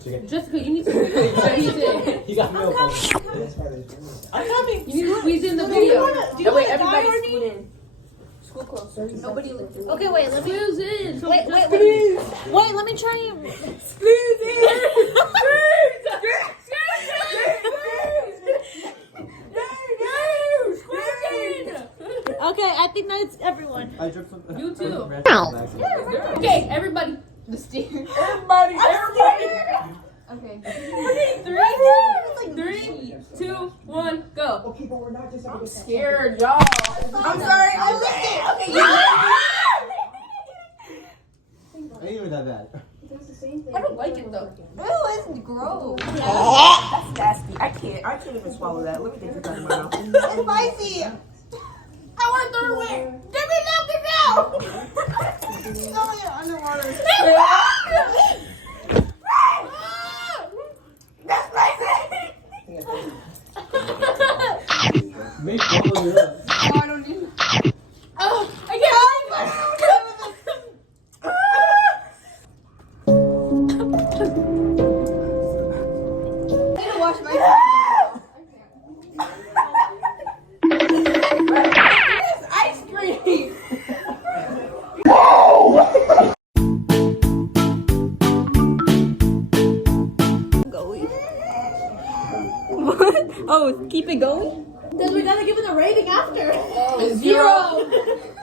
Jessica, you need to squeeze in. He got milk. I'm coming. You need to squeeze in the video. Wait, everybody scoot in. Scoot closer. Nobody look. Okay, wait, let me. Squeeze in. Wait, let me try and. Squeeze in. Okay, I think that's everyone. I dripped some. You too. Okay, everybody. The steer. Everybody. Okay. Three, 2, 1, go. Okay, but we're not just. I'm scared, y'all. I'm sorry. Okay, Ain't even that bad. I don't like it though. Ew, it's gross. That's nasty. I can't even swallow that. Let me get this out of my mouth. It's spicy. I want to throw it away. Give me napkin now. Throw it underwater. That's spicy. Make swallow it up. I don't need. Oh, I can't. I need to wash my hands. Ice cream. Going. What? Oh, keep it going? Then we gotta give it a rating after. 0.